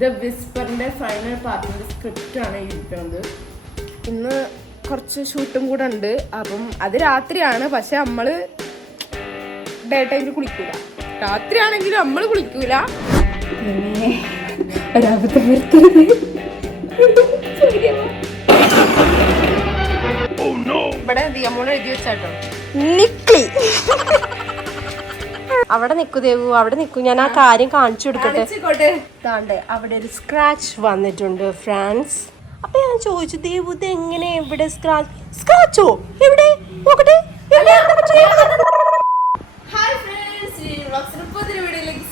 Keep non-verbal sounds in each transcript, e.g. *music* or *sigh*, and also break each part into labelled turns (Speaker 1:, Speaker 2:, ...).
Speaker 1: The വിസ്പറിന്റെ final പാർട്ടിന്റെ script ആണ് ഇരിക്കുന്നത് ഇന്ന് കുറച്ച് ഷൂട്ടും കൂടെ ഉണ്ട്. അപ്പം അത് രാത്രിയാണ്. പക്ഷെ നമ്മൾ ഡേ ടൈമിൽ കുളിക്കൂല. രാത്രിയാണെങ്കിലും നമ്മൾ കുളിക്കൂല. ഒരബദ്ധം വരുത്തരുത് ഇവിടെ ദിയമോൾ എഴുതി വെച്ചാട്ടോ.
Speaker 2: നിക്ലി അവിടെ നിക്കു ദേവു അവിടെ നിക്കു. ഞാൻ ആ കാര്യം കാണിച്ചു കൊടുക്കട്ടെ. താണ്ട് അവിടെ ഒരു സ്ക്രാച്ച് വന്നിട്ടുണ്ട് ഫ്രാൻസ് അപ്പൊ ഞാൻ ചോദിച്ചു ദേവു ഇത് എങ്ങനെ എവിടെ സ്ക്രാച്ച് സ്ക്രാച്ചോ എവിടെ? നോക്കട്ടെ.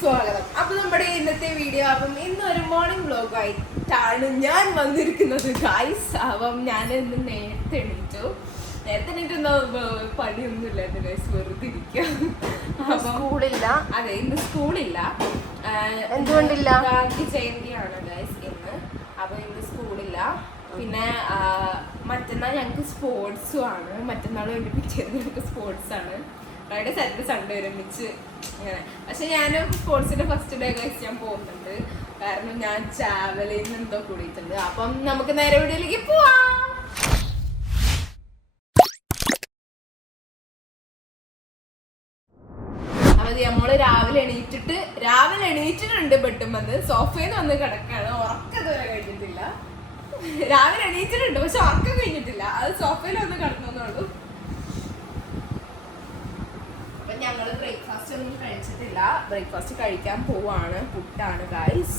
Speaker 1: സ്വാഗതം. അപ്പൊ നമ്മുടെ ഇന്നത്തെ വീഡിയോ അപ്പം ഇന്ന് ഒരു മോർണിംഗ് വ്ളോഗ് ആയിട്ടാണ് ഞാൻ വന്നിരിക്കുന്നത്. ഗായ്സ് അപ്പം ഞാൻ ഇന്ന് നേരത്തെ എണീറ്റു. നേരത്തെ എണീറ്റൊന്നും പണിയൊന്നും ഇല്ലായിരുന്നു വെറുതെ ഇരിക്കാം. അപ്പം
Speaker 2: സ്കൂളില്ല?
Speaker 1: അതെ ഇന്ന് സ്കൂളില്ല.
Speaker 2: എന്തുകൊണ്ടില്ല?
Speaker 1: ഗാന്ധി ജയന്തിയാണ് ഗൈസ് ഇന്ന്. അപ്പൊ ഇന്ന് സ്കൂളില്ല. പിന്നെ മറ്റന്നാൾ ഞങ്ങൾക്ക് സ്പോർട്സും ആണ്. മറ്റന്നാൾ വേണ്ടി പിറ്റേന്ന് ഞങ്ങൾക്ക് സ്പോർട്സ് ആണ്. ഫ്രൈഡേ സാറ്റർഡേ സൺഡേ ഒരുമിച്ച് അങ്ങനെ പക്ഷെ ഞാൻ സ്പോർട്സിന്റെ ഫസ്റ്റ് ഡേ ഗൈസ് ഞാൻ പോകുന്നുണ്ട്. കാരണം ഞാൻ ട്രാവലിൽ എന്തോ കൂടിയിട്ടുണ്ട്. അപ്പം നമുക്ക് നേരെ വീഡിയോയിലേക്ക് പോവാം. രാവിലെ എണീറ്റിട്ടുണ്ട് പെട്ടെന്ന് വന്ന് സോഫയിൽ വന്ന് കിടക്കാണ്. ഉറക്കം ഇതുവരെ കഴിഞ്ഞിട്ടില്ല. രാവിലെ എണീറ്റിട്ടുണ്ട് പക്ഷെ ഉറക്കം കഴിഞ്ഞിട്ടില്ല. അത് സോഫയിൽ വന്ന് കിടന്നുള്ളൂ അപ്പൊ ഞങ്ങൾ ബ്രേക്ക്ഫാസ്റ്റ് ഒന്നും കഴിച്ചിട്ടില്ല. ബ്രേക്ക്ഫാസ്റ്റ് കഴിക്കാൻ പോവാണ്. പുട്ടാണ് ഗൈസ്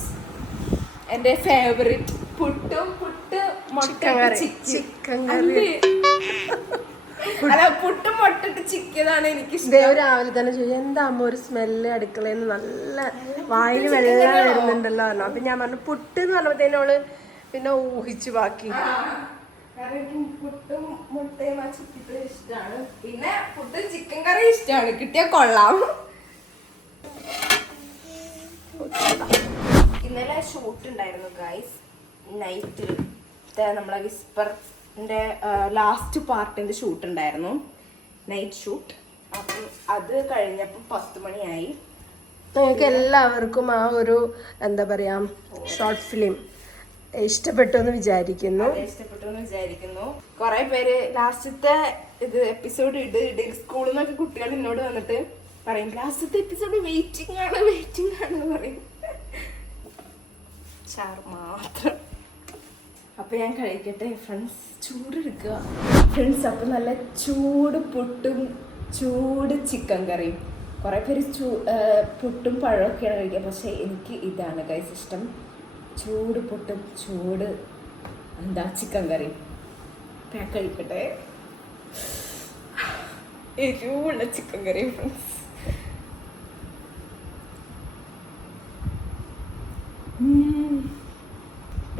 Speaker 1: എന്റെ ഫേവറിറ്റ് പുട്ടും പുട്ട് മുട്ട
Speaker 2: ചിക്കൻ കറി.
Speaker 1: Chicken
Speaker 2: chicken.
Speaker 1: അല്ല പുട്ടും പൊട്ടിട്ട് ചിക്കനാണ് എനിക്ക്
Speaker 2: ദേവു രാവിലെ തന്നെ ചോദിച്ചു എന്താ അമ്മ ഒരു സ്മെല്ല് അടുക്കളയിൽ നല്ല വായിൽ വെള്ളം വരുന്നുണ്ടല്ലോ പറഞ്ഞു. അപ്പൊ ഞാൻ പറഞ്ഞു പുട്ട് എന്ന് പറഞ്ഞപ്പോഴത്തേനോൾ പിന്നെ ഊഹിച്ചു ബാക്കി.
Speaker 1: പുട്ടും മുട്ടയും ആ ഇഷ്ടമാണ്. പിന്നെ പുട്ടും ചിക്കൻ കറി ഇഷ്ടമാണ്. കിട്ടിയ കൊള്ളാം. ഇന്നലെ ഷൂട്ട് ഉണ്ടായിരുന്നു ഗൈസ് നൈറ്റിൽ നമ്മളെ വിസ്പറിന്റെ ലാസ്റ്റ് പാർട്ടിന്റെ ഷൂട്ട് ഉണ്ടായിരുന്നു. നൈറ്റ് ഷൂട്ട് അപ്പം അത് കഴിഞ്ഞപ്പോൾ പത്ത് മണിയായി.
Speaker 2: നിങ്ങൾക്ക് എല്ലാവർക്കും ആ ഒരു എന്താ പറയാ ഷോർട്ട് ഫിലിം ഇഷ്ടപ്പെട്ടു എന്ന് വിചാരിക്കുന്നു.
Speaker 1: ഇഷ്ടപ്പെട്ടു എന്ന് വിചാരിക്കുന്നു. കുറെ പേര് ലാസ്റ്റത്തെ ഇത് എപ്പിസോഡ് ഇട് ഇട്. സ്കൂളിൽ നിന്നൊക്കെ കുട്ടികൾ എന്നോട് വന്നിട്ട് പറയും ലാസ്റ്റത്തെ എപ്പിസോഡ് വെയിറ്റിംഗ് ആണ് വെയിറ്റിംഗ് ആണ് പറയും. *laughs* ചാർ മാത്രം. അപ്പൊ ഞാൻ കഴിക്കട്ടെ ഫ്രണ്ട്സ് ചൂടെടുക്കുക. ഫ്രണ്ട്സ് അപ്പൊ നല്ല ചൂട് പുട്ടും ചൂട് ചിക്കൻ കറിയും. കുറേ പേര് ചൂ പുട്ടും പഴമൊക്കെയാണ് കഴിക്കുക. പക്ഷെ എനിക്ക് ഇതാണ് കൈസ് ഇഷ്ടം. ചൂട് പുട്ടും ചൂട് എന്താ ചിക്കൻ കറി ഞാൻ കഴിക്കട്ടെ. എരിവുള്ള ചിക്കൻ കറി ഫ്രണ്ട്സ്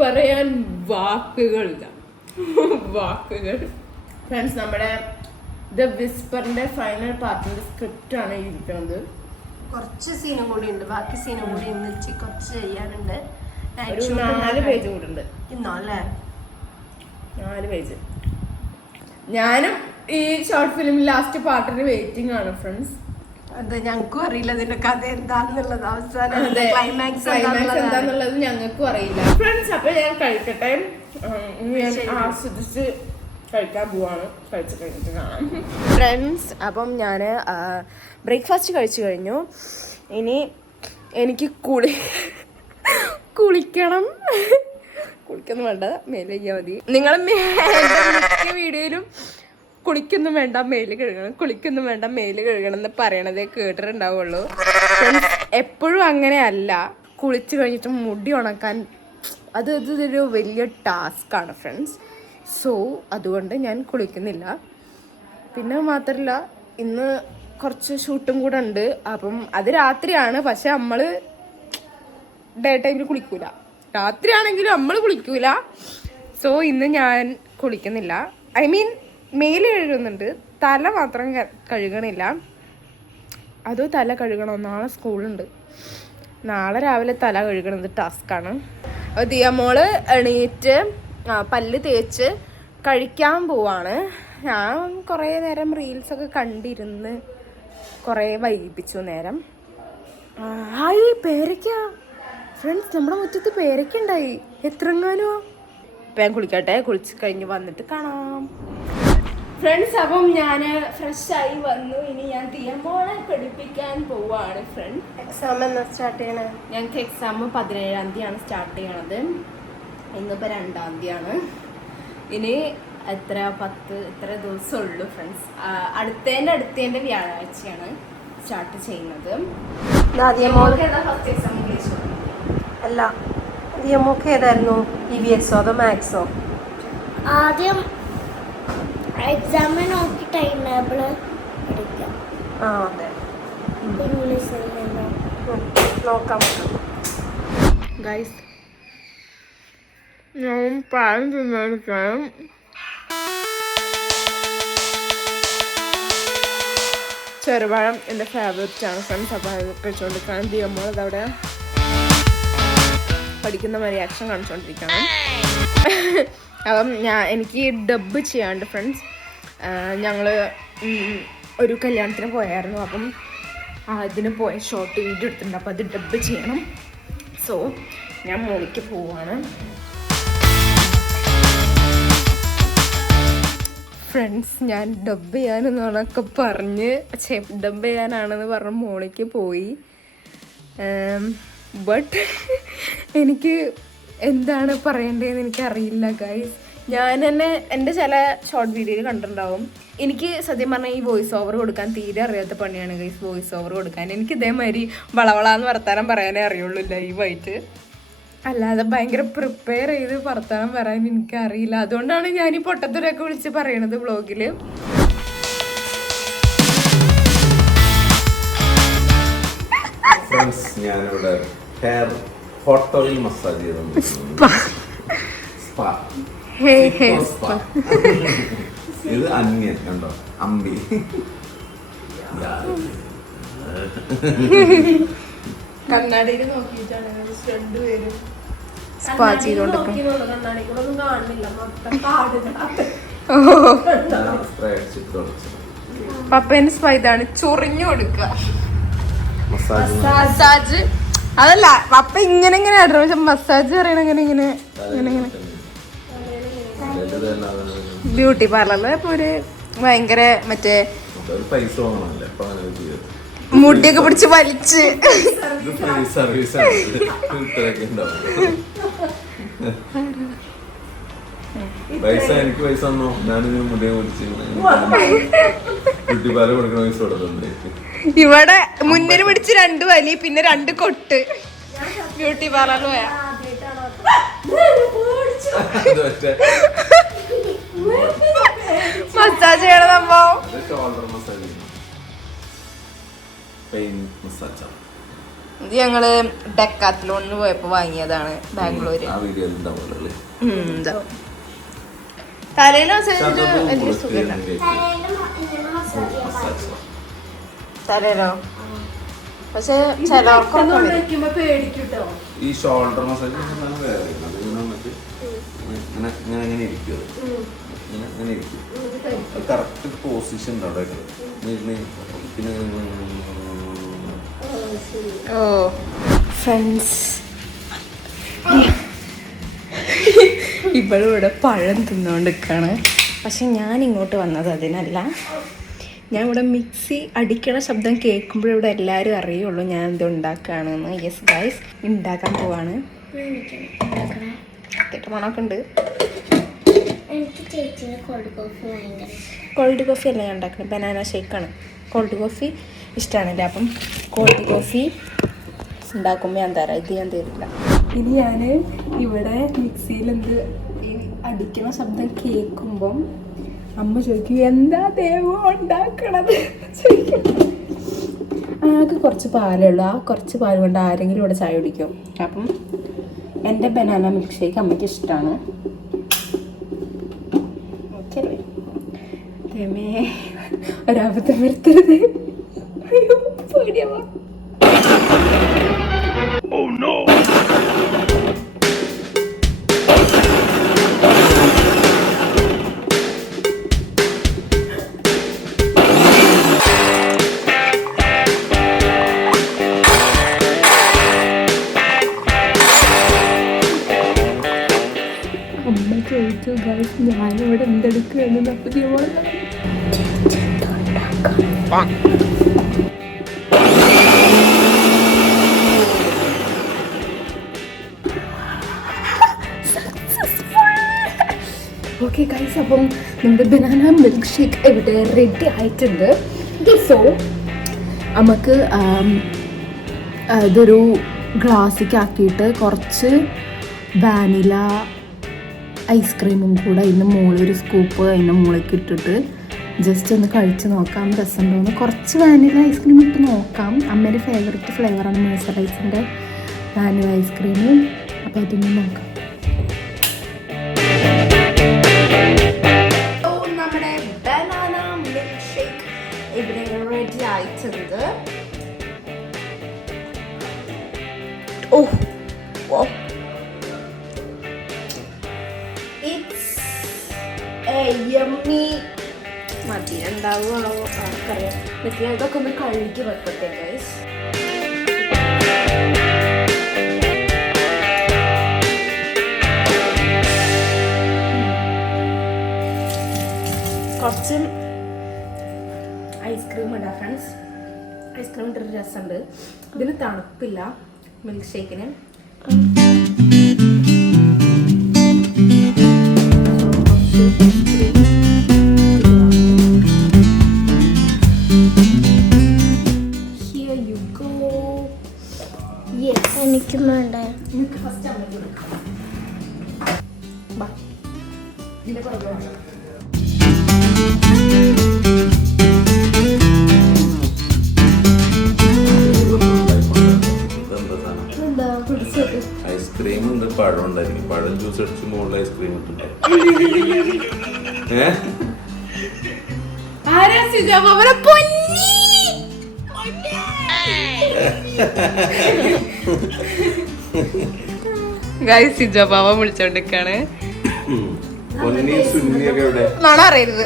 Speaker 1: പറയാൻ വാക്കുകളില്ല വാക്കുകൾ. ഫ്രണ്ട്സ് നമ്മുടെ ദ വിസ്പറിന്റെ ഫൈനൽ പാർട്ടിന്റെ സ്ക്രിപ്റ്റ് ആണ് ഇരിക്കുന്നത്
Speaker 2: കുറച്ച് സീനും കൂടി ഉണ്ട്. ബാക്കി സീനും കൂടി ഇന്ന് കുറച്ച് ചെയ്യാനുണ്ട്.
Speaker 1: നാല് പേജ് കൂടെ ഉണ്ട്
Speaker 2: ഇന്നല്ലേ
Speaker 1: നാല് പേജ് ഞാനും ഈ ഷോർട്ട് ഫിലിം ലാസ്റ്റ് പാർട്ടിന് വെയിറ്റിംഗ് ആണ് ഫ്രണ്ട്സ്
Speaker 2: അത് ഞങ്ങൾക്കും അറിയില്ല ഇതിന്റെ കഥ എന്താന്നുള്ളത്. അവസാനം ക്ലൈമാക്സ്
Speaker 1: എന്താന്നുള്ളത്. ഞങ്ങൾക്കും അറിയില്ല. ഫ്രണ്ട്സ് അപ്പൊ ഞാൻ കഴിക്കട്ടെ. ഞാൻ ആസ്വദിച്ച് കഴിക്കാൻ പോവാണ്. കഴിച്ച് കഴിഞ്ഞിട്ട് കാണാം. ഫ്രണ്ട്സ് അപ്പം ഞാൻ ബ്രേക്ക്ഫാസ്റ്റ് കഴിച്ചു കഴിഞ്ഞു. ഇനി എനിക്ക് കുളി കുളിക്കണം. കുളിക്കൊന്നും വേണ്ട മേൽ കഴിയാൽ മതി. നിങ്ങൾ വീഡിയോയിലും കുളിക്കൊന്നും വേണ്ട മേൽ കഴുകണം കുളിക്കൊന്നും വേണ്ട മേൽ കഴുകണം എന്ന് പറയണതേ കേട്ടിട്ടുണ്ടാവുള്ളൂ. എപ്പോഴും അങ്ങനെയല്ല കുളിച്ച് കഴിഞ്ഞിട്ട് മുടി ഉണക്കാൻ അത് ഇതൊരു വലിയ ടാസ്ക് ആണ് ഫ്രണ്ട്സ് സോ അതുകൊണ്ട് ഞാൻ കുളിക്കുന്നില്ല. പിന്നെ മാത്രമല്ല ഇന്ന് കുറച്ച് ഷൂട്ടും കൂടെ ഉണ്ട്. അപ്പം അത് രാത്രിയാണ്. പക്ഷെ നമ്മൾ ഡേ ടൈമിൽ കുളിക്കൂല. രാത്രിയാണെങ്കിലും നമ്മൾ കുളിക്കൂല. സോ ഇന്ന് ഞാൻ കുളിക്കുന്നില്ല. ഐ മീൻ മേൽ കഴുകുന്നുണ്ട്. തല മാത്രം കഴുകണില്ല. അതോ തല കഴുകണോ? നാളെ സ്കൂളുണ്ട്. നാളെ രാവിലെ തല കഴുകണത് ടാസ്ക്കാണ്. ദിയമോൾ എണീറ്റ് പല്ല് തേച്ച് കഴിക്കാൻ പോവാണ്. ഞാൻ കുറേ നേരം റീൽസൊക്കെ കണ്ടിരുന്ന് കുറേ വൈകിപ്പിച്ചു നേരം. ഹായ് പേരയ്ക്ക. ഫ്രണ്ട്സ് നമ്മുടെ മുറ്റത്ത് പേരയ്ക്ക ഉണ്ടായി. എത്രങ്ങാനോ? ഇപ്പം ഞാൻ കുളിക്കട്ടെ. കുളിച്ച് കഴിഞ്ഞ് വന്നിട്ട് കാണാം. ഫ്രണ്ട്സ് അപ്പം ഞാൻ ഫ്രഷായി വന്നു. ഇനി ഞാൻ തീയമ്പോളെ പഠിപ്പിക്കാൻ പോവാണ് ഫ്രണ്ട്
Speaker 2: എക്സാം എന്നാ സ്റ്റാർട്ട് ചെയ്യണേ?
Speaker 1: ഞങ്ങൾക്ക് എക്സാം പതിനേഴാം തീയതിയാണ് സ്റ്റാർട്ട് ചെയ്യണത്. ഇന്നിപ്പോൾ രണ്ടാം തീയതിയാണ്. ഇനി എത്ര പത്ത് എത്ര ദിവസം ഉള്ളൂ ഫ്രണ്ട്സ് അടുത്തതിന്റെ അടുത്തതിന്റെ വ്യാഴാഴ്ചയാണ് സ്റ്റാർട്ട് ചെയ്യുന്നത്. ഫസ്റ്റ് എക്സാം ഇംഗ്ലീഷ്
Speaker 2: അല്ല ദിയമോക്ക് ഏതായിരുന്നു? ഇ വി എക്സോ അതോ മാത്സോ
Speaker 3: ആദ്യം എക്സാമിന് നോക്കി ടൈം ടേബിൾ എടുക്കാം.
Speaker 2: ആ അതെ. ഉം, നോക്കാം.
Speaker 1: ഗൈസ് ഞാൻ പാലം തിന്നെടുക്കണം ചെറുപഴം എന്റെ ഫേവറേറ്റ് ആണ് ഫ്രണ്ട്സ് അപ്പോൾ അത് കഴിച്ചുകൊണ്ടിരിക്കുകയാണ് ദിയമ്പോൾ അതവിടെ പഠിക്കുന്ന റിയാക്ഷൻ കാണിച്ചുകൊണ്ടിരിക്കണം അപ്പം ഞാൻ എനിക്ക് ഡബ് ചെയ്യാണ്ട് ഫ്രണ്ട്സ് ഞങ്ങൾ ഒരു കല്യാണത്തിന് പോയായിരുന്നു. അപ്പം അതിന് പോയ ഷോർട്ട് വീഡിയോ എടുത്തിട്ടുണ്ട്. അപ്പോൾ അത് ഡബ് ചെയ്യണം. സോ ഞാൻ മോളിക്ക് പോവാണ്. ഫ്രണ്ട്സ് ഞാൻ ഡബ് ചെയ്യാനെന്നൊക്കെ പറഞ്ഞ്. ഡബ് ചെയ്യാനാണെന്ന് പറഞ്ഞ് മോളിക്ക് പോയി. ബട്ട് എനിക്ക് എന്താണ് പറയേണ്ടതെന്ന് എനിക്കറിയില്ല ഗൈസ് ഞാൻ തന്നെ എന്റെ ചില ഷോർട്ട് വീഡിയോയിൽ കണ്ടിട്ടുണ്ടാവും. എനിക്ക് സത്യം പറഞ്ഞാൽ ഈ വോയിസ് ഓവർ കൊടുക്കാൻ തീരെ അറിയാത്ത പണിയാണ് ഗൈസ് വോയിസ് ഓവർ കൊടുക്കാൻ. എനിക്ക് ഇതേമാതിരി വളവളാന്ന് വർത്താനം പറയാനേ അറിയുള്ളൂ ലൈവായിട്ട് അല്ലാതെ ഭയങ്കര പ്രിപ്പയർ ചെയ്ത് വർത്താനം പറയാൻ എനിക്കറിയില്ല. അതുകൊണ്ടാണ് ഞാൻ ഈ പൊട്ടത്തരൊക്കെ വിളിച്ച് പറയണത് വ്ളോഗിൽ
Speaker 4: ഞാനിവിടെ hair hot oil massage
Speaker 1: hair
Speaker 4: spa. ഇത് അന്യൻ കണ്ടോ? അമ്പി.
Speaker 2: കണ്ണാടിയിൽ നോക്കിയിട്ടാണ് രണ്ടുപേരും.
Speaker 1: സ്പാ പപ്പേന്റെ സ്പ ഇതാണ് ചൊറിഞ്ഞു കൊടുക്കുക.
Speaker 4: മസാജ്.
Speaker 1: മസാജ്. അതല്ല പപ്പ ഇങ്ങനെ ഇങ്ങനെ പക്ഷെ മസാജ് പറയണ ഇങ്ങനെ ഇങ്ങനെ ഇങ്ങനെ ഇങ്ങനെ. ബ്യൂട്ടി പാർലറിൽ ഇപ്പൊ ഒരു ഭയങ്കര മറ്റേ
Speaker 4: പൈസ
Speaker 1: മുടിയൊക്കെ പിടിച്ച് വലിച്ച്.
Speaker 4: പൈസ എനിക്ക് പൈസ തന്നോ? ഞാനിതിന് മുടിയെ ബ്യൂട്ടി പാർലർ കൊടുക്കണ പൈസ കൊടുത്തേ
Speaker 1: ഇവിടെ മുന്നിൽ പിടിച്ച് രണ്ട് വലി പിന്നെ രണ്ട് കൊട്ട്. ബ്യൂട്ടി പാർലറിൽ പോയാ. മസാജ് ചെയ്യണ സംഭവം ഇത് ഞങ്ങൾ ഡെക്കാത്തിലോണിന് പോയപ്പോ വാങ്ങിയതാണ് ബാംഗ്ലൂര്. തലയിൽ മസാജ് വലിയ സുഖമില്ല.
Speaker 4: മസാജ്
Speaker 1: തലയിലോ പക്ഷെ
Speaker 4: ഈ ഷോൾഡർ മസാജ് ഇങ്ങനെ ഇങ്ങനെ ഇരിക്കും. ഇങ്ങനെ ഇരിക്കും. അത് കറക്റ്റ് പൊസിഷൻ അവിടെ. പിന്നെ
Speaker 1: ഓ ഫ്രണ്ട്സ് ഇവളിവിടെ പഴം തിന്നുകൊണ്ടിരിക്കുകയാണ് പക്ഷെ ഞാൻ ഇങ്ങോട്ട് വന്നത് അതിനല്ല. ഞാൻ ഇവിടെ മിക്സി അടിക്കണ ശബ്ദം കേൾക്കുമ്പോൾ ഇവിടെ എല്ലാവരും അറിയുള്ളൂ ഞാൻ ഇത് ഉണ്ടാക്കുകയാണെന്ന്. യെസ് ഗൈസ് ഉണ്ടാക്കാൻ പോവാണ്. മണമൊക്കെ ഉണ്ട്.
Speaker 3: കോൾഡ് കോഫി
Speaker 1: അല്ല ഞാൻ ഉണ്ടാക്കുന്നത് ബനാന ഷേക്കാണ് കോൾഡ് കോഫി ഇഷ്ടമാണല്ലേ അപ്പം കോൾഡ് കോഫി ഉണ്ടാക്കുമ്പോൾ ഞാൻ തരാം. ഇത് ഞാൻ തരില്ല. ഇത് ഞാൻ ഇവിടെ മിക്സിയിൽ എന്ത് അടിക്കുന്ന ശബ്ദം കേൾക്കുമ്പം അമ്മ ചോദിക്കും എന്താ ദേവോ ഉണ്ടാക്കണത്? ചോദിക്കും. ആകെ കുറച്ച് പാലേ ഉള്ളൂ. ആ കുറച്ച് പാൽ കൊണ്ട് ആരെങ്കിലും ഇവിടെ ചായ കുടിക്കും. അപ്പം എന്റെ ബനാന മിൽക്ക് ഷേക്ക് അമ്മയ്ക്ക് ഇഷ്ടമാണ് ഓക്കെ അല്ലേ ദൈവമേ, ഒരബദ്ധം വരുത്തരുത് അയ്യോ പേടിയാവാ ചോദിച്ചു ഓക്കെ ഗൈസ് *laughs* അപ്പം നമ്മുടെ ബനാന മിൽക്ക് ഷേക്ക് ഇവിടെ റെഡി ആയിട്ടുണ്ട്. സോ നമുക്ക് ഇതൊരു ഗ്ലാസ്സിലേക്ക് ആക്കിയിട്ട് കുറച്ച് വാനില ഐസ്ക്രീമും കൂടെ അതിന്റെ മുകളിൽ ഒരു സ്കൂപ്പ് അതിന്റെ മുകളിലേക്ക് ഇട്ടിട്ട് ജസ്റ്റ് ഒന്ന് കഴിച്ച് നോക്കാം. രസമുണ്ടോന്ന് കുറച്ച് വാനില ഐസ്ക്രീം ഇട്ട് നോക്കാം. അമ്മേന്റെ ഫേവററ്റ് ഫ്ലേവറാണ് മേസറൈസിന്റെ വാനില ഐസ്ക്രീം അപ്പോൾ അതൊന്ന് നോക്കാം. ഇവിടെ റെഡി ആയിട്ടുണ്ട്. Oh oh it's a yummy ഉണ്ടാവുമോ ആർക്കറിയാം എന്നിട്ട് ഞാൻ ഇതൊക്കെ ഒന്ന് കഴുകി വെക്കട്ടെ ഗൈസ് കുറച്ച് ഐസ്ക്രീം ഇടാം ഫ്രണ്ട്സ് ഐസ്ക്രീം ഇട്ടൊരു രസമുണ്ട്. ഇതിന് തണുപ്പില്ല മിൽക്ക് ഷേക്കിന് Here ഗായ് സിജാബാവ വിളിച്ചോണ്ടിരിക്കാണ്.
Speaker 4: പൊന്നി സുന്നിയൊക്കെ എവിടെ?
Speaker 1: നാണ അറിയരുത്.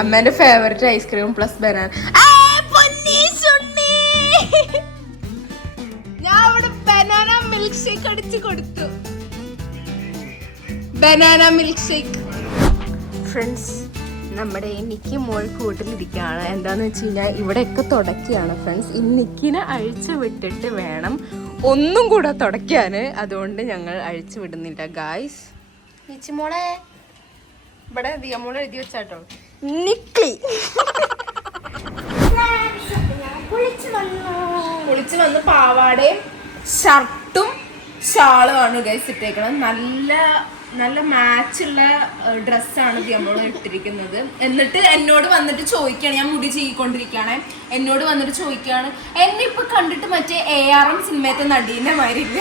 Speaker 1: അമ്മേന്റെ ഫേവററ്റ് ഐസ്ക്രീം പ്ലസ് ബനാന ഞാൻ അവിടെ ബനാന മിൽക്ക് ഷേക്ക് അടിച്ച് കൊടുത്തു. ബനാന മിൽക്ക് ഷേക്ക് ഫ്രണ്ട്സ് നമ്മുടെ ഈ നിക്കി മോൾ കൂട്ടിലിരിക്കുകയാണ്. എന്താന്ന് വെച്ച് കഴിഞ്ഞാൽ ഇവിടെയൊക്കെ തുടക്കിയാണ് ഫ്രണ്ട്സ് ഈ നിക്കിനെ അഴിച്ചു വിട്ടിട്ട് വേണം ഒന്നും കൂടെ തുടയ്ക്കാന്. അതുകൊണ്ട് ഞങ്ങൾ അഴിച്ചു വിടുന്നില്ല ഗായ്സ് നിച്ചി മോളെ ഇവിടെ ദിയമോൾ എഴുതി വെച്ചാട്ടോ. നിക്കി.
Speaker 3: കുളിച്ചു വന്നു
Speaker 1: കുളിച്ച് വന്ന് പാവാടയും ഷർട്ടും ഷാളുമാണ് ഗൈസ് ഇട്ടേക്കണം നല്ല നല്ല മാച്ചുള്ള ഡ്രസ്സാണ് നമ്മൾ ഇട്ടിരിക്കുന്നത്. എന്നിട്ട് എന്നോട് വന്നിട്ട് ചോദിക്കുകയാണ് ഞാൻ മുടി ചെയ്യിക്കൊണ്ടിരിക്കുകയാണ് എന്നോട് വന്നിട്ട് ചോദിക്കുകയാണ് എന്നെ ഇപ്പൊ കണ്ടിട്ട് മറ്റേ എ ആർ എം സിനിമയത്തെ ഇല്ല.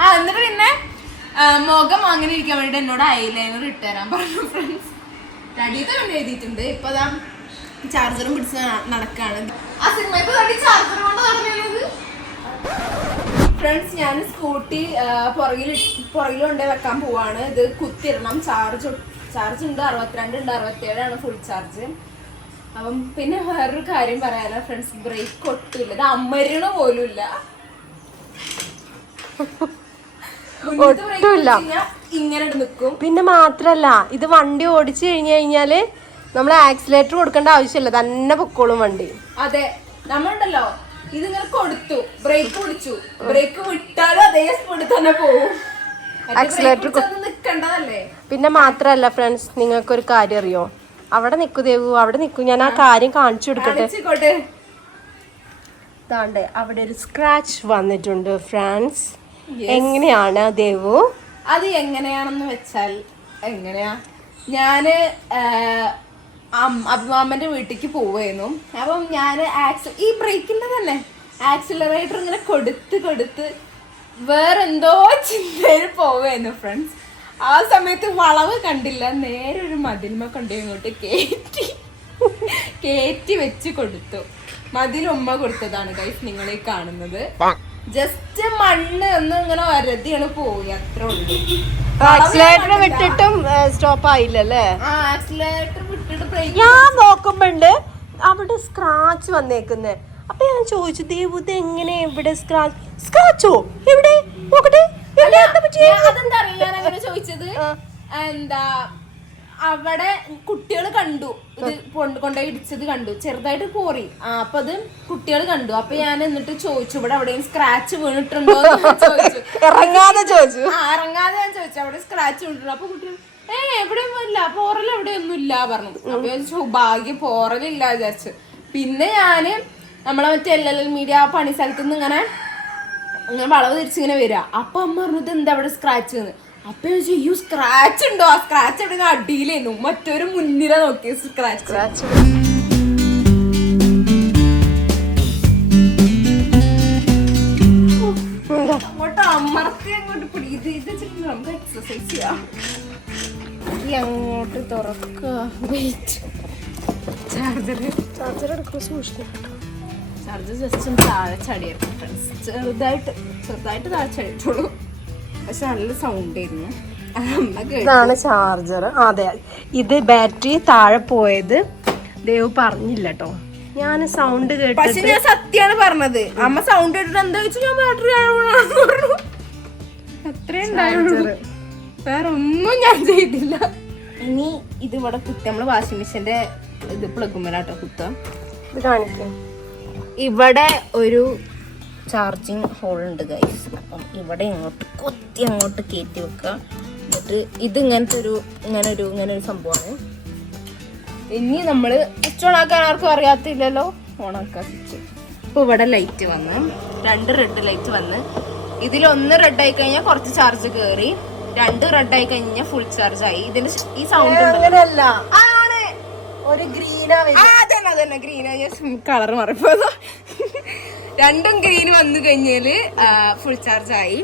Speaker 1: ആ എന്നിട്ട് പിന്നെ മുഖം അങ്ങനെ ഇരിക്കാൻ വേണ്ടിട്ട് എന്നോട് ഐലൈനർ ഇട്ടുതരാൻ പറഞ്ഞു ഫ്രണ്ട്സ് രണ്ടീത്തെ എഴുതിയിട്ടുണ്ട്. ഇപ്പൊ അതാ ചാർജറും പിടിച്ച് നടക്കാണ്. ഫ്രണ്ട്സ് ഞാൻ സ്കൂട്ടി പുറകിൽ പുറകിൽ കൊണ്ടേ വെക്കാൻ പോവാണ്. ഇത് കുത്തിരണം ചാർജ് ചാർജ് ഉണ്ട് അറുപത്തിരണ്ട് ഉണ്ട് അറുപത്തിയേഴാണ് ഫുൾ ചാർജ് അപ്പം പിന്നെ വേറൊരു കാര്യം പറയാനോ ഫ്രണ്ട്സ് ബ്രേക്ക് ഒട്ടുമില്ല. ഇത് അമരണ പോലും ഇല്ല.
Speaker 2: ഒട്ടുമില്ല.
Speaker 1: ഇങ്ങനെ നിൽക്കും
Speaker 2: പിന്നെ മാത്രല്ല ഇത് വണ്ടി ഓടിച്ചു കഴിഞ്ഞു കഴിഞ്ഞാൽ നമ്മൾ ആക്സിലേറ്റർ കൊടുക്കേണ്ട ആവശ്യമില്ല. തന്നെ പൊക്കോളും വണ്ടി.
Speaker 1: അതെ. നമ്മളുണ്ടല്ലോ. നിങ്ങൾ കൊടുത്തു. ബ്രേക്ക് പിടിച്ചു. ബ്രേക്ക് വിട്ടാലും അതേ സ്പീഡിൽ തന്നെ പോകും ആക്സിലേറ്റർ
Speaker 2: പിന്നെ മാത്രല്ല ഫ്രണ്ട്സ് നിങ്ങൾക്ക് ഒരു കാര്യം അറിയോ? അവിടെ നിക്കു ദേവു അവിടെ നിക്കു. ഞാൻ ആ കാര്യം കാണിച്ചു കൊടുക്കട്ടെ. താണ്ട് അവിടെ ഒരു സ്ക്രാച്ച് വന്നിട്ടുണ്ട് ഫ്രാൻസ് എങ്ങനെയാണ് ദേവു?
Speaker 1: അത് എങ്ങനെയാണെന്ന് വെച്ചാൽ എങ്ങനെയാ? ഞാൻ ആഹ്, അം- അമ്മാമ്മന്റെ വീട്ടിലേക്ക് പോവായിരുന്നു. അപ്പം ഞാൻ ആക്സ ഈ ബ്രേക്കിന്റെ തന്നെ ആക്സിലറേറ്റർ ഇങ്ങനെ കൊടുത്ത് കൊടുത്ത് വേറെന്തോ ചിന്തയിൽ പോവായിരുന്നു ഫ്രണ്ട്സ് ആ സമയത്ത് വളവ് കണ്ടില്ല. നേരെ ഒരു മതിൽമ കൊണ്ട് ഇങ്ങോട്ട് കയറ്റി കയറ്റി വെച്ച് കൊടുത്തു. മതിൽ ഉമ്മ കൊടുത്തതാണ് ഗൈസ് നിങ്ങൾ ഈ കാണുന്നത് ജസ്റ്റ് മണ്ണ് ഒന്ന് ഇങ്ങനെ വരതിയാണ് പോയി അത്ര ഉള്ളു.
Speaker 2: ആക്സിലേറ്റർ വിട്ടിട്ടും സ്റ്റോപ്പ് ആയില്ലല്ലേ?
Speaker 1: ആക്സിലേറ്റർ വിട്ടിട്ട്
Speaker 2: ഞാൻ നോക്കുമ്പോണ്ട് അവിടെ സ്ക്രാച്ച് വന്നേക്കുന്നേ. അപ്പൊ ഞാൻ ചോദിച്ചു ദേവു ഇത് എങ്ങനെ ഇവിടെ സ്ക്രാച്ച് സ്ക്രാച്ചോ എവിടെ? നോക്കട്ടെ
Speaker 1: അതെന്താ അറിയില്ല ഞാൻ അങ്ങനെ ചോദിച്ചത്. എന്താ അവിടെ കുട്ടികൾ കണ്ടു. ഇത് കൊണ്ട് കൊണ്ടുപോയി ഇടിച്ചത് കണ്ടു. ചെറുതായിട്ട് പോറി ആ അപ്പൊ അത് കുട്ടികൾ കണ്ടു. അപ്പൊ ഞാൻ എന്നിട്ട് ചോദിച്ചു ഇവിടെ എവിടെയും സ്ക്രാച്ച് വീണിട്ടുണ്ടോ? ചോദിച്ചു.
Speaker 2: ഇറങ്ങാതെ ചോദിച്ചു.
Speaker 1: ആ ഇറങ്ങാതെ ഞാൻ ചോദിച്ചു. അവിടെ സ്ക്രാച്ച് വീണിട്ടുണ്ടോ? അപ്പൊ കുട്ടികൾ ഏ എവിടെയൊന്നും ഇല്ല. പോറൽ എവിടെയൊന്നും ഇല്ല പറഞ്ഞു. അപ്പൊ ചോദിച്ചു ഭാഗ്യം പോറലില്ല വിചാരിച്ചു. പിന്നെ ഞാൻ നമ്മളെ മറ്റേ എൽ എൽ എൽ മീഡിയ പണി സ്ഥലത്ത് നിന്ന് ഇങ്ങനെ ഇങ്ങനെ വളവ് തിരിച്ചിങ്ങനെ വരിക അപ്പൊ അമ്മ പറഞ്ഞു ഇത് എന്താ അവിടെ സ്ക്രാച്ച് എന്ന്. അപ്പൊ ചോദിച്ചു സ്ക്രാച്ച് ഉണ്ടോ? ആ സ്ക്രാച്ച് എടുക്കുന്ന അടിയിലേന്നു മറ്റൊരു മുൻനിര നോക്കി സ്ക്രാച്ച്
Speaker 2: സ്ക്രാച്ച്
Speaker 1: അങ്ങോട്ട് അമർത്തി അങ്ങോട്ട് പിടി. ഇത് ഇത് വെച്ചിട്ട് നമുക്ക് എക്സസൈസ് ചെയ്യാം. ഈ അങ്ങോട്ട് തുറക്കുക. വെയിറ്റ് ചാർജർ
Speaker 2: ചാർജർ എടുക്കുമ്പോൾ സൂക്ഷിക്കണം
Speaker 1: ചാർജർ ജസ്റ്റ് ഒന്ന് താഴെ ചാടിയായിരുന്നു ഫ്രണ്ട്സ് ചെറുതായിട്ട് ചെറുതായിട്ട് താഴെ ചടിയിട്ടുള്ളൂ. പക്ഷെ നല്ല സൗണ്ട് ആയിരുന്നു. കേട്ടു.
Speaker 2: ഇതാണ് ചാർജർ അതെ. ഇത് ബാറ്ററി താഴെ പോയത് ദേവ് പറഞ്ഞില്ല കേട്ടോ ഞാൻ സൗണ്ട്
Speaker 1: പക്ഷെ
Speaker 2: കേട്ടിട്ട്
Speaker 1: ഞാൻ സത്യാണ് പറഞ്ഞത്. അമ്മ സൗണ്ട് കേട്ടിട്ട് എന്താ വെച്ചാൽ ഞാൻ ബാറ്ററി പറഞ്ഞു. അത്രേ ഉണ്ടായുള്ളൂ. വേറെ ഒന്നും ഞാൻ ചെയ്തില്ല. ഇനി ഇത് ഇവിടെ കുത്തി. നമ്മൾ വാഷിംഗ് മെഷീന്റെ ഇത് പ്ലഗുമ്മലാട്ടോ കുത്താം.
Speaker 2: ഇത് കാണിക്കും.
Speaker 1: ഇവിടെ ഒരു ചാർജിങ് ഹോൾ ഉണ്ട് ഗൈസ് അപ്പം ഇവിടെ ഇങ്ങോട്ട് കൊത്തി അങ്ങോട്ട് കയറ്റി വെക്കുക. എന്നിട്ട് ഇത് ഇങ്ങനത്തെ ഒരു ഇങ്ങനെ ഒരു ഇങ്ങനെ ഒരു സംഭവമാണ്. ഇനി നമ്മൾ സ്വിച്ച് ഓൺ ആക്കാൻ ആർക്കും അറിയാത്തില്ലല്ലോ. ഓൺ ആക്കാൻ സ്വിച്ച് അപ്പോൾ ഇവിടെ ലൈറ്റ് വന്ന്. രണ്ട് റെഡ് ലൈറ്റ് വന്ന്. ഇതിലൊന്ന് റെഡ് ആയി കഴിഞ്ഞാൽ കുറച്ച് ചാർജ് കയറി രണ്ട് റെഡ് ആയി കഴിഞ്ഞാൽ ഫുൾ ചാർജ് ആയി. ഇതിന്റെ ഈ സൗണ്ട്
Speaker 2: അങ്ങനെയല്ല.
Speaker 1: ആണ്.
Speaker 2: ഒരു ഗ്രീനാ
Speaker 1: അതന്നെ അതന്നെ. ഗ്രീനാ കളർ മാറിപ്പോയതാ. രണ്ടും ഗ്രീൻ വന്നു കഴിഞ്ഞാൽ ഫുൾ ചാർജ് ആയി.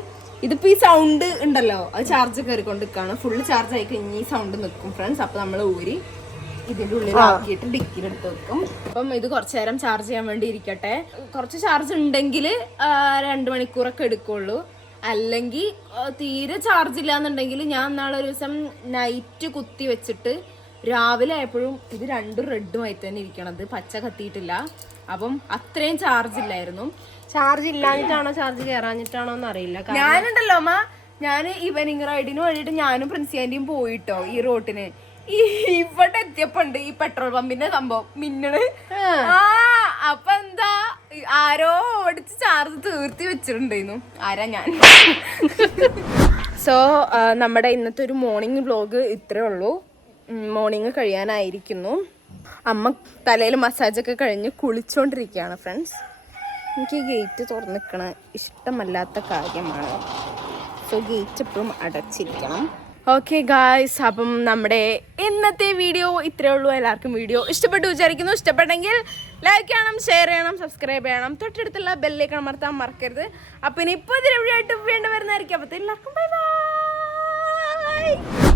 Speaker 1: ഇതിപ്പോ ഈ സൗണ്ട് ഉണ്ടല്ലോ അത് ചാർജ് കയറിക്കൊണ്ട് നിൽക്കുകയാണ് ഫുൾ ചാർജ് ആയി കഴിഞ്ഞ് ഈ സൗണ്ട് നിൽക്കും ഫ്രണ്ട്സ് അപ്പൊ നമ്മൾ ഊരി ഇതിന്റെ ഉള്ളിൽ ആക്കിയിട്ട് ഡിക്കിൽ എടുത്ത് വെക്കും. അപ്പം ഇത് കുറച്ചു നേരം ചാർജ് ചെയ്യാൻ വേണ്ടി ഇരിക്കട്ടെ. കുറച്ച് ചാർജ് ഉണ്ടെങ്കിൽ രണ്ട് മണിക്കൂറൊക്കെ എടുക്കുള്ളൂ. അല്ലെങ്കിൽ തീരെ ചാർജ് ഇല്ലാന്നുണ്ടെങ്കിൽ ഞാൻ നാളെ ഒരു ദിവസം നൈറ്റ് കുത്തി വെച്ചിട്ട് രാവിലെ ആയപ്പോഴും ഇത് രണ്ടും റെഡുമായി തന്നെ ഇരിക്കണത്. പച്ച കത്തിയിട്ടില്ല. അപ്പം അത്രയും ചാർജ് ഇല്ലായിരുന്നു.
Speaker 2: ചാർജ് ഇല്ലാഞ്ഞിട്ടാണോ ചാർജ് കയറാഞ്ഞിട്ടാണോ എന്ന് അറിയില്ല കാരണം
Speaker 1: ഞാനുണ്ടല്ലോ അമ്മ. ഞാൻ ഈവനിങ് റൈഡിന് വേണ്ടിയിട്ട് ഞാനും പ്രിൻസിയാന്റിയും പോയിട്ടോ ഈ റോട്ടിന് ഈ ഇവിടെ എത്തിയപ്പോണ്ട് ഈ പെട്രോൾ പമ്പിന്റെ സംഭവം. മിന്നണ്. ആ. അപ്പൊ എന്താ? ആരോ ഓടിച്ച് ചാർജ് തീർത്തി വെച്ചിട്ടുണ്ടായിരുന്നു. ആരാ ഞാൻ? സോ നമ്മുടെ ഇന്നത്തെ ഒരു മോർണിംഗ് വ്ലോഗ് ഇത്രേ ഉള്ളൂ. മോർണിംഗ് കഴിയാനായിരിക്കുന്നു. അമ്മ തലയിൽ മസാജൊക്കെ കഴിഞ്ഞ് കുളിച്ചോണ്ടിരിക്കുകയാണ് ഫ്രണ്ട്സ് എനിക്ക് ഈ ഗേറ്റ് തുറന്നു നിൽക്കണ ഇഷ്ടമല്ലാത്ത കാര്യമാണ്. സോ ഗേറ്റ് എപ്പോഴും അടച്ചിരിക്കണം. ഓക്കെ ഗായ്സ് അപ്പം നമ്മുടെ ഇന്നത്തെ വീഡിയോ ഇത്രയേ ഉള്ളൂ. എല്ലാവർക്കും വീഡിയോ ഇഷ്ടപ്പെട്ടു വിചാരിക്കുന്നു. ഇഷ്ടപ്പെട്ടെങ്കിൽ ലൈക്ക് ചെയ്യണം ഷെയർ ചെയ്യണം സബ്സ്ക്രൈബ് ചെയ്യണം. തൊട്ടടുത്തുള്ള ബെല്ലേക്ക് അമർത്താൻ മറക്കരുത്. അപ്പം ഇനി ഇപ്പോൾ ആയിട്ട് വീണ്ടും വരുന്നതായിരിക്കും. അപ്പോൾ എല്ലാവർക്കും ബൈ ബൈ